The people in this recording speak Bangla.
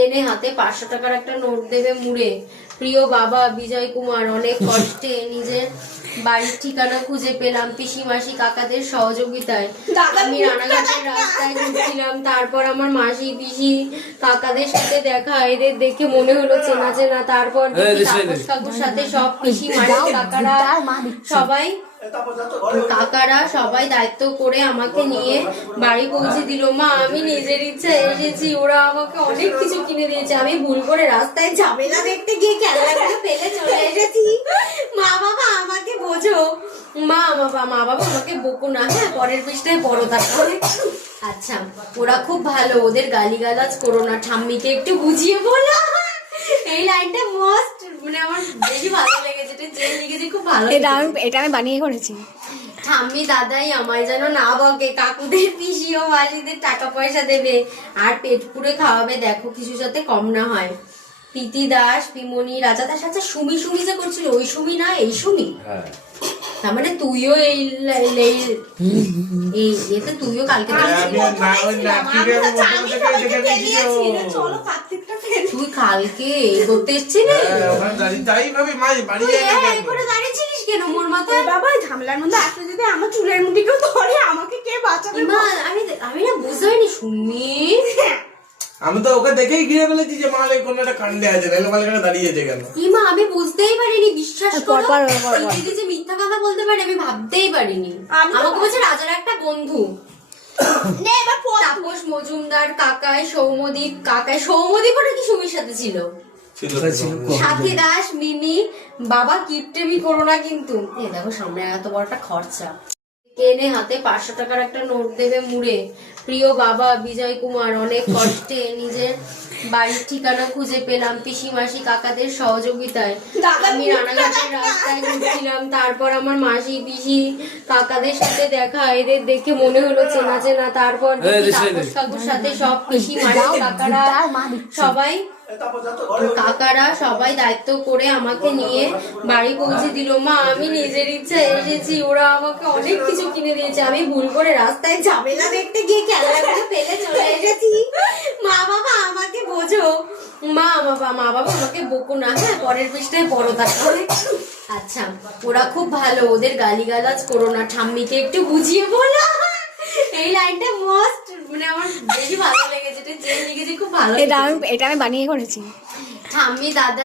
এনে হাতে 500 টাকার একটা নোট দেবে মুড়ে। প্রিয় বাবা বিজয় কুমার, অনেক কষ্টে নিজের বাড়ির ঠিকানা খুঁজে পেলাম পিসি মাসি কাকাদের সহযোগিতায়। আমি রানাঘাটের রাস্তায় ঘুরছিলাম, তারপর আমার মাসি পিসি কাকাদের সাথে দেখা। এদের দেখে মনে হলো চেনা চেনা। তারপর দেখি তাপস কাকুর সাথে সব পিসি মাসি কাকারা সবাই দায়িত্ব করে আমাকে নিয়ে বাড়ি পৌঁছে দিল। মা, আমি নিজের ইচ্ছা এসেছি, ওরা আমাকে অনেক কিছু কিনে দিয়েছে। আমি ভুল করে রাস্তায় ঝামেলা দেখতে গিয়ে খেলাগুলো ফেলে চলে এসেছি। মা বাবা আমাকে বোঝো, মা বাবা আমাকে বকো না। হ্যাঁ, পরের পৃষ্ঠায় বড় তারপরে। আচ্ছা, ওরা খুব ভালো, ওদের গালিগালাজ করো না, ঠাম্মিকে একটু বুঝিয়ে বলো। এই লাইনটা মোস্ট মানে আমার বেশি ভালো লেগেছে, যে লিখেছে খুব ভালো। এটা আমি বানিয়ে করেছি। ঠাম্মি দাদাই আমায় যেন না বকে, কাকুদের পিসি ও মাসিদের টাকা পয়সা দেবে আর পেট পুরে খাওয়াবে, দেখো কিছু যাতে কম না হয়। প্রীতি দাস, পিমনি, রাজা দাস। আচ্ছা, সুমি যে করছিল, ওই সুমি না এই সুমি? তার মানে তুইও এই এতে তুইও কালকে তুই কালকে করতে এসেছিলি দাঁড়িয়েছিলিস কেন মোর মাথায়? বাবা, ঝামেলার মধ্যে আসলে যদি আমার চুলের মুঠি কেউ ধরে আমাকে কে বাঁচাবে? আমি না বুঝতে পারিনি শুনি। আমি তো ওকে দেখেই ঘিরে ফেলেছি যে মালে কোনো একটা কাণ্ডে আছে, নাহলে মালে দাঁড়িয়েছে কেন? ইমা, আমি বুঝতেই পারিনি, বিশ্বাস করো দিদি যে মিথ্যা কথা বলতে পারে আমি ভাবতেই পারিনি। আমাকে বলছে রাজার একটা বন্ধু তাপস মজুমদার, কাকাই সৌমদীপ ওটা কি সুমির সাথে ছিল? সাথী দাস, মিমি। বাবা কিপটেমি করো না কিন্তু। দেখো সামনে এত বড় একটা খরচা। এনে হাতে 500 টাকার একটা নোট দেবে মুড়ে। প্রিয় বাবা বিজয় কুমার, অনেক কষ্টে নিজের বাড়ির ঠিকানা খুঁজে পেলাম পিসি মাসি কাকাদের সহযোগিতায়। আমি রানাঘাটের রাস্তায় ঘুরছিলাম, তারপর আমার মাসি পিসি কাকাদের সাথে দেখা। এদের দেখে মনে হলো চেনা চেনা। তারপর দেখি তাপস কাকুর সাথে সব পিসি মাসি কাকারা সবাই দায়িত্ব করে আমাকে নিয়ে বাড়ি পৌঁছে দিল। মা, আমি নিজের ইচ্ছা এসেছি, ওরা আমাকে অনেক কিছু কিনে দিয়েছে। আমি ভুল করে রাস্তায় ঝামেলা দেখতে গিয়ে খেলাগুলো ফেলে চলে এসেছি। মা বাবা আমাকে বোঝো, মা বাবা আমাকে বকো না। হ্যাঁ, পরের পৃষ্ঠায় বড় তারপরে। আচ্ছা, ওরা খুব ভালো, ওদের গালিগালাজ করো না, ঠাম্মিকে একটু বুঝিয়ে বলো। এই লাইনটা মোস্ট মানে আমার বেশি ভালো লেগেছে, যে লিখেছে খুব ভালো। এটা আমি বানিয়ে করেছি। ঠাম্মি দাদা